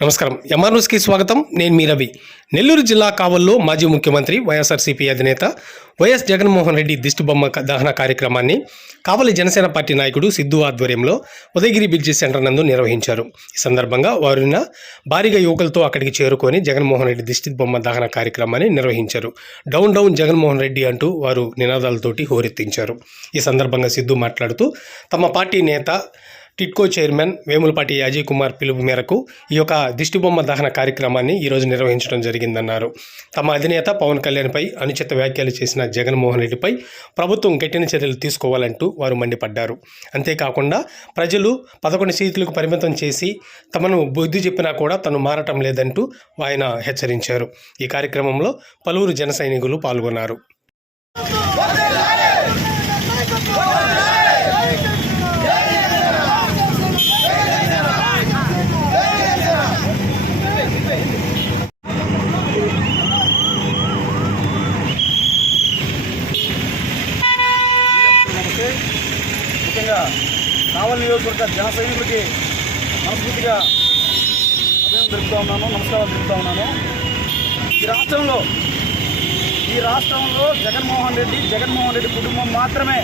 నమస్కారం. ఎంఆర్ న్యూస్కి స్వాగతం. నేను మీ రవి. నెల్లూరు జిల్లా కావల్లో మాజీ ముఖ్యమంత్రి వైఎస్ఆర్సీపీ అధినేత వైఎస్ జగన్మోహన్ రెడ్డి దిష్టిబొమ్మ దహన కార్యక్రమాన్ని కావలి జనసేన పార్టీ నాయకుడు సిద్ధు ఆధ్వర్యంలో ఉదయగిరి బిడ్జి సెంటర్ నందు నిర్వహించారు. ఈ సందర్భంగా వారిన భారీగా యువకులతో అక్కడికి చేరుకొని జగన్మోహన్ రెడ్డి దిష్టిబొమ్మ దహన కార్యక్రమాన్ని నిర్వహించారు. డౌన్ డౌన్ జగన్మోహన్ రెడ్డి అంటూ వారు నినాదాలతోటి హోరెత్తించారు. ఈ సందర్భంగా సిద్ధు మాట్లాడుతూ తమ పార్టీ నేత టిట్కో చైర్మన్ వేములపాటి అజయ్ కుమార్ పిలుపు మేరకు ఈ యొక్క దిష్టిబొమ్మ దహన కార్యక్రమాన్ని ఈరోజు నిర్వహించడం జరిగిందన్నారు. తమ అధినేత పవన్ కళ్యాణ్పై అనుచిత వ్యాఖ్యలు చేసిన జగన్మోహన్ రెడ్డిపై ప్రభుత్వం కఠిన చర్యలు తీసుకోవాలంటూ వారు మండిపడ్డారు. అంతేకాకుండా ప్రజలు 11 సీట్లకు పరిమితం చేసి తమను బుద్ధి చెప్పినా కూడా తను మారటం లేదంటూ ఆయన హెచ్చరించారు. ఈ కార్యక్రమంలో పలువురు జన సైనికులు పాల్గొన్నారు. ముఖ్యంగా కావలి నియోజకవర్గ జన సైనికులకి మనస్ఫూర్తిగా అభినందన తెలుపుతా ఉన్నాను, నమస్కారాలు తెలుపుతా ఉన్నాను. ఈ రాష్ట్రంలో జగన్మోహన్ రెడ్డి కుటుంబం మాత్రమే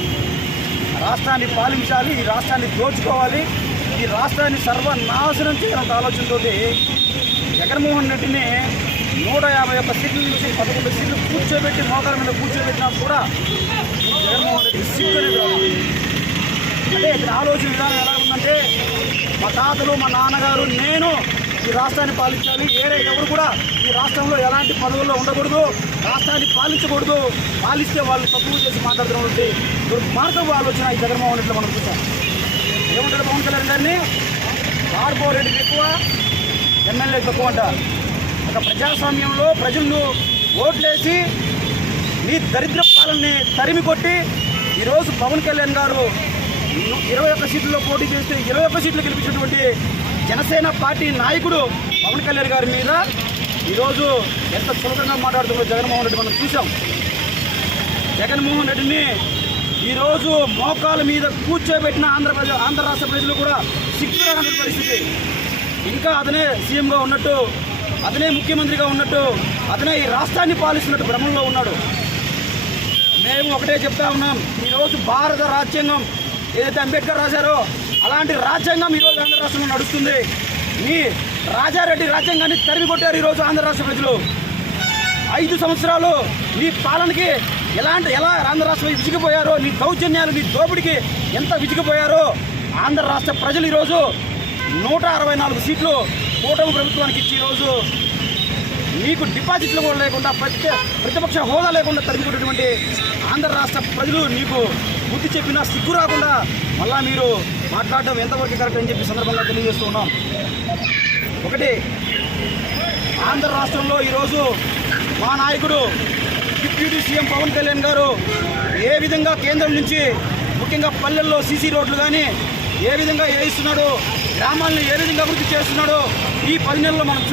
రాష్ట్రాన్ని పాలించాలి, ఈ రాష్ట్రాన్ని దోచుకోవాలి, ఈ రాష్ట్రాన్ని సర్వనాశనం చేయాలన్న ఆలోచనతో జగన్మోహన్ రెడ్డిని 151 సీట్ల నుంచి 11 సీట్లు కూర్చోబెట్టి మోకాల మీద కూర్చోబెట్టినా కూడా జగన్మోహన్ రెడ్డి సీట్లనే కాదు. అంటే ఇక్కడ ఆలోచన విధానం ఎలా ఉందంటే, మా తాతలు మా నాన్నగారు నేను ఈ రాష్ట్రాన్ని పాలించాలి, వేరే ఎవరు కూడా ఈ రాష్ట్రంలో ఎలాంటి పదవుల్లో ఉండకూడదు, రాష్ట్రాన్ని పాలించకూడదు, పాలిస్తే వాళ్ళు తప్పులు చేసి మాట్లాడుతున్నటువంటి దుర్మార్గపు ఆలోచన ఈ జగన్మోహన్ రెడ్డిలో మనం చూసాం. ఏమంటారు పవన్ కళ్యాణ్ గారిని? కార్పొరేట్కి ఎక్కువ, ఎమ్మెల్యే తక్కువ అంట. ఒక ప్రజాస్వామ్యంలో ప్రజలను ఓట్లేసి మీ దరిద్ర పాలనని తరిమి కొట్టి ఈరోజు పవన్ కళ్యాణ్ గారు 21 సీట్లలో పోటీ చేస్తే 21 సీట్లు గెలిపించినటువంటి జనసేన పార్టీ నాయకుడు పవన్ కళ్యాణ్ గారి మీద ఈరోజు ఎంత సులభంగా మాట్లాడుతుందో జగన్మోహన్ రెడ్డి మనం చూసాం. జగన్మోహన్ రెడ్డిని ఈరోజు మోకాల మీద కూర్చోబెట్టిన ఆంధ్ర రాష్ట్ర ప్రజలు కూడా సిగ్గురాని పరిస్థితి. ఇంకా అతనే సీఎంగా ఉన్నట్టు, అతనే ముఖ్యమంత్రిగా ఉన్నట్టు, అతనే ఈ రాష్ట్రాన్ని పాలిస్తున్నట్టు భ్రమంలో ఉన్నాడు. మేము ఒకటే చెప్తా ఉన్నాం, ఈరోజు భారత రాజ్యాంగం ఏదైతే అంబేద్కర్ రాశారో అలాంటి రాజ్యాంగం ఈరోజు ఆంధ్ర రాష్ట్రంలో నడుస్తుంది. మీ రాజారెడ్డి రాజ్యాంగాన్ని తరిమి కొట్టారు ఈరోజు ఆంధ్ర రాష్ట్ర ప్రజలు. 5 సంవత్సరాలు నీ పాలనకి ఎలా ఆంధ్ర రాష్ట్రం విసిగిపోయారో, నీ దౌర్జన్యాలు, నీ దోపిడికి ఎంత విసిగిపోయారో ఆంధ్ర రాష్ట్ర ప్రజలు ఈరోజు 164 సీట్లు కూటమి ప్రభుత్వానికి ఇచ్చి ఈరోజు మీకు డిపాజిట్లు కూడా లేకుండా, ప్రతిపక్ష హోదా లేకుండా తరిమికొట్టినటువంటి ఆంధ్ర రాష్ట్ర ప్రజలు నీకు బుద్ధి చెప్పినా సిగ్గు రాకుండా మళ్ళా మీరు మాట్లాడడం ఎంతవరకు కరెక్ట్ అని చెప్పి సందర్భంగా తెలియజేస్తూ ఉన్నాం. ఒకటి, ఆంధ్ర రాష్ట్రంలో ఈరోజు మా నాయకుడు డిప్యూటీ సీఎం పవన్ కళ్యాణ్ గారు ఏ విధంగా కేంద్రం నుంచి ముఖ్యంగా పల్లెల్లో సీసీ రోడ్లు కానీ ఏ విధంగా వేయిస్తున్నాడో, గ్రామాలను ఏ విధంగా అభివృద్ధి చేస్తున్నాడో ఈ 10 నెలల్లో మనం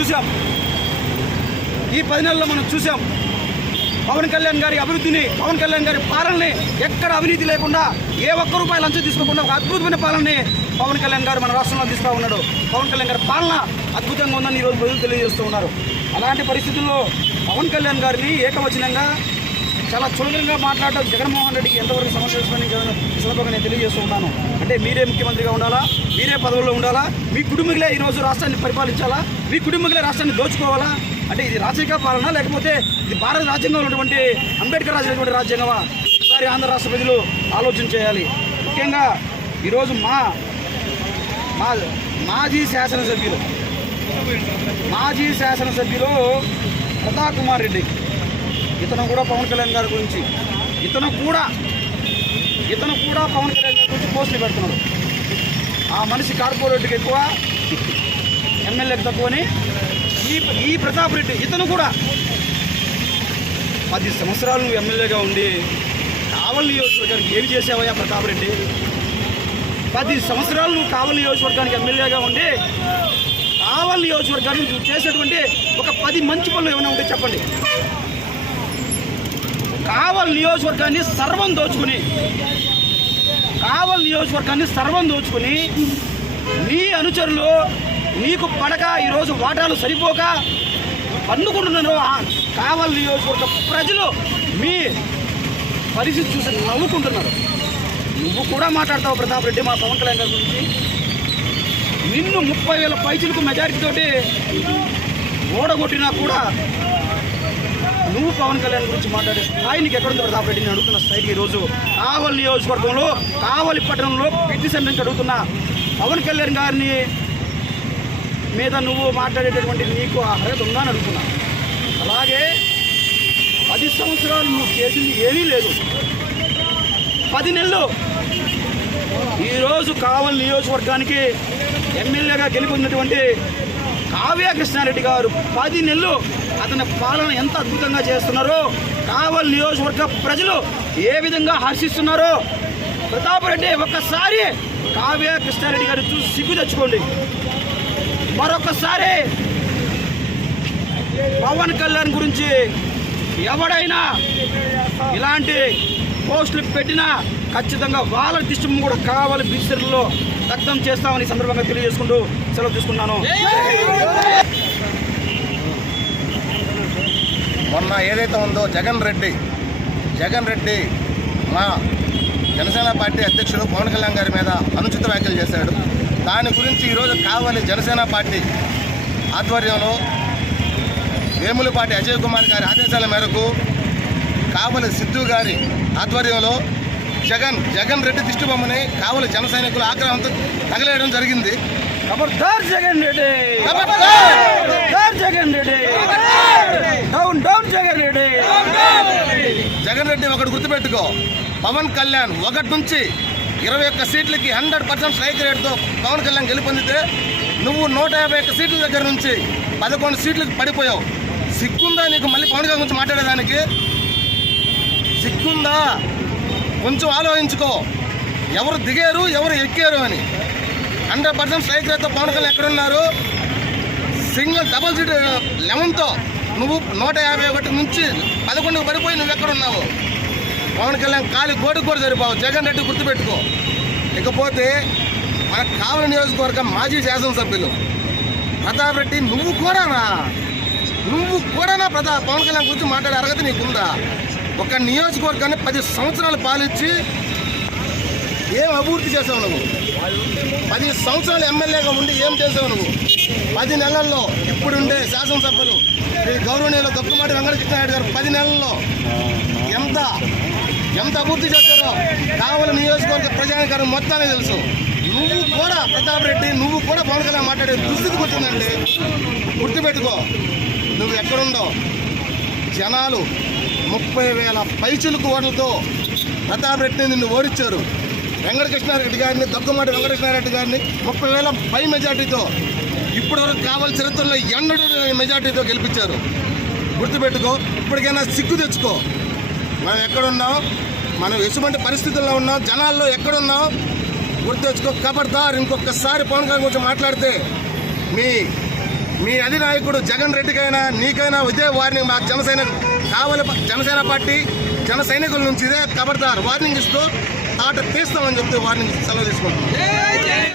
చూసాం. పవన్ కళ్యాణ్ గారి అభివృద్ధిని, పవన్ కళ్యాణ్ గారి పాలనని ఎక్కడ అవినీతి లేకుండా, ఏ ఒక్క రూపాయి లంచం తీసుకోకుండా ఒక అద్భుతమైన పాలనని పవన్ కళ్యాణ్ గారు మన రాష్ట్రంలో తీసుకురా ఉన్నాడు. పవన్ కళ్యాణ్ గారి పాలన అద్భుతంగా ఉందని ఈరోజు ప్రజలు తెలియజేస్తూ ఉన్నారు. అలాంటి పరిస్థితుల్లో పవన్ కళ్యాణ్ గారిని ఏకవచనంగా చాలా చులకనగా మాట్లాడటం జగన్మోహన్ రెడ్డికి ఎంతవరకు సమస్య ఈ సందర్భంగా నేను తెలియజేస్తూ ఉన్నాను. అంటే మీరే ముఖ్యమంత్రిగా ఉండాలా, మీరే పదవుల్లో ఉండాలా, మీ కుటుంబీకులే ఈరోజు రాష్ట్రాన్ని పరిపాలించాలా, మీ కుటుంబీకులే రాష్ట్రాన్ని దోచుకోవాలా? అంటే ఇది రాజకీయ పాలన, లేకపోతే ఇది భారత రాజ్యాంగంలో ఉన్నటువంటి అంబేద్కర్ రాసినటువంటి రాజ్యాంగమా? ఒకసారి ఆంధ్ర రాష్ట్ర ప్రజలు ఆలోచన చేయాలి. ముఖ్యంగా ఈరోజు మాజీ శాసనసభ్యులు ప్రతాప్ కుమార్ రెడ్డి, ఇతను కూడా పవన్ కళ్యాణ్ గారి గురించి ఇతను కూడా పవన్ కళ్యాణ్ గారి గురించి పోస్టులు పెడుతున్నాడు. ఆ మనిషి కార్పొరేట్కి ఎక్కువ, ఎమ్మెల్యేకి తక్కువని ఈ ప్రతాప్ రెడ్డి ఇతను కూడా 10 సంవత్సరాలు నువ్వు ఎమ్మెల్యేగా ఉండి కావలి నియోజకవర్గానికి ఏమి చేసావయ్యా ప్రతాప్ రెడ్డి? 10 సంవత్సరాలు నువ్వు కావలి నియోజకవర్గానికి ఎమ్మెల్యేగా ఉండి కావలి నియోజకవర్గాన్ని నువ్వు చేసేటువంటి ఒక 10 మంచి పనులు ఏమైనా ఉంటే చెప్పండి. కావలి నియోజకవర్గాన్ని సర్వం దోచుకుని మీ అనుచరులు నీకు పడక ఈరోజు వాటాలు సరిపోక పన్నుకుంటున్నారు. కావలి నియోజకవర్గ ప్రజలు మీ పరిస్థితి చూసి నవ్వుకుంటున్నారు. నువ్వు కూడా మాట్లాడతావు ప్రతాప్ రెడ్డి మా పవన్ కళ్యాణ్ గారి గురించి. నిన్ను 30,000 పైచులకు మెజారిటీతోటి ఓడగొట్టినా కూడా నువ్వు పవన్ కళ్యాణ్ గురించి మాట్లాడే స్థాయి నీకు ఎక్కడుంది ప్రతాప్ రెడ్డి? నేను అడుగుతున్న స్థాయికి ఈరోజు కావలి నియోజకవర్గంలో కావలి పట్టణంలో పిటిషన్ నుంచి అడుగుతున్న పవన్ కళ్యాణ్ గారిని మీద నువ్వు మాట్లాడేటటువంటి నీకు అర్హత ఉందా అని అడుగుతున్నా. అలాగే 10 సంవత్సరాలు నువ్వు చేసింది ఏమీ లేదు. 10 నెలలు ఈరోజు కావలి నియోజకవర్గానికి ఎమ్మెల్యేగా గెలుపొందినటువంటి కావ్య కృష్ణారెడ్డి గారు 10 నెలలు అతని పాలన ఎంత అద్భుతంగా చేస్తున్నారో, కావలి నియోజకవర్గ ప్రజలు ఏ విధంగా హర్షిస్తున్నారో ప్రతాప్ రెడ్డి ఒక్కసారి కావ్య కృష్ణారెడ్డి గారు చూసి సిగ్గు తెచ్చుకోండి. మరొకసారి పవన్ కళ్యాణ్ గురించి ఎవడైనా ఇలాంటి పోస్టులు పెట్టినా ఖచ్చితంగా వాళ్ళ దిష్టి కూడా కావాలి బిస్టర్లో దగ్ధం చేస్తామని సందర్భంగా తెలియజేసుకుంటూ సెలవు తీసుకున్నాను. మొన్న ఏదైతే ఉందో జగన్ రెడ్డి మా జనసేన పార్టీ అధ్యక్షుడు పవన్ కళ్యాణ్ గారి మీద అనుచిత వ్యాఖ్యలు చేశాడు. దాని గురించి ఈరోజు కావలి జనసేన పార్టీ ఆధ్వర్యంలో వేములపాటి అజయ్ కుమార్ గారి ఆదేశాల మేరకు కావలి సిద్ధు గారి ఆధ్వర్యంలో జగన్ రెడ్డి దిష్టిబొమ్మని కావలి జన సైనికులు ఆగ్రహంతో తగలేయడం జరిగింది. ఖబర్దార్ జగన్ రెడ్డి, ఖబర్దార్ జగన్ రెడ్డి, డౌన్ డౌన్ జగన్ రెడ్డి. జగన్ రెడ్డి ఒకటి గుర్తుపెట్టుకో, పవన్ కళ్యాణ్ 1 నుంచి 21 సీట్లకి 100% స్ట్రైక్ రేట్తో పవన్ కళ్యాణ్ గెలుపొందితే నువ్వు 151 సీట్ల దగ్గర నుంచి 11 సీట్లకు పడిపోయావు. సిగ్గుందా నీకు మళ్ళీ పవన్ కళ్యాణ్ గురించి మాట్లాడేదానికి? సిగ్గుందా? కొంచెం ఆలోచించుకో, ఎవరు దిగారు ఎవరు ఎక్కారు అని. 100% స్ట్రైక్ రేట్తో పవన్ కళ్యాణ్ ఎక్కడున్నారు? సింగిల్ డబుల్ సీట్ 11తో నువ్వు 151 నుంచి 11కు పడిపోయి నువ్వు ఎక్కడున్నావు? పవన్ కళ్యాణ్ కాలి కోటికి కూడా సరిపోవు. జగన్ రెడ్డి గుర్తుపెట్టుకో. ఇకపోతే మన కావలి నియోజకవర్గం మాజీ శాసనసభ్యులు ప్రతాప్ రెడ్డి, నువ్వు కూడానా పవన్ కళ్యాణ్ గురించి మాట్లాడే అర్హత నీకుందా? ఒక నియోజకవర్గాన్ని 10 సంవత్సరాలు పాలించి ఏం అభివృద్ధి చేసావు నువ్వు? 10 సంవత్సరాలు ఎమ్మెల్యేగా ఉండి ఏం చేసావు నువ్వు? 10 నెలల్లో ఇప్పుడుండే శాసనసభ్యులు శ్రీ గౌరవనీయులు దొక్కుమాటి వెంకటకృష్ణారెడ్డి గారు 10 నెలల్లో ఎంత అభివృద్ధి చేశారో కావలి నియోజకవర్గ ప్రజానికారం మొత్తానికి తెలుసు. నువ్వు కూడా ప్రతాప్ రెడ్డి, నువ్వు కూడా పవన్ కళ్యాణ్ మాట్లాడే దుస్థితికి వచ్చిందండి. గుర్తుపెట్టుకో, నువ్వు ఎక్కడుండో జనాలు 30,000 పైచులకు ఓట్లతో ప్రతాప్ రెడ్డిని నిన్ను ఓడించారు. వెంకటకృష్ణారెడ్డి గారిని, దొక్కమాటి వెంకటకృష్ణారెడ్డి గారిని 30,000 పై మెజార్టీతో ఇప్పటివరకు కావలి చరిత్రలో ఎన్నడూ మెజార్టీతో గెలిపించారు. గుర్తుపెట్టుకో, ఇప్పటికైనా సిగ్గు తెచ్చుకో. మనం ఎక్కడున్నాం, మనం ఎటువంటి పరిస్థితుల్లో ఉన్నాం, జనాల్లో ఎక్కడున్నాం గుర్తు తెచ్చుకో. ఖబర్దార్ ఇంకొకసారి పవన్ కళ్యాణ్ గురించి మాట్లాడితే మీ అధినాయకుడు జగన్ రెడ్డికైనా నీకైనా ఇదే వార్నింగ్. మాకు జనసేన పార్టీ జన సైనికుల నుంచి ఇదే ఖబర్దార్ వార్నింగ్ ఇస్తూ ఆట తీస్తామని చెప్తే వార్నింగ్ సెలవు తీసుకుంటాం.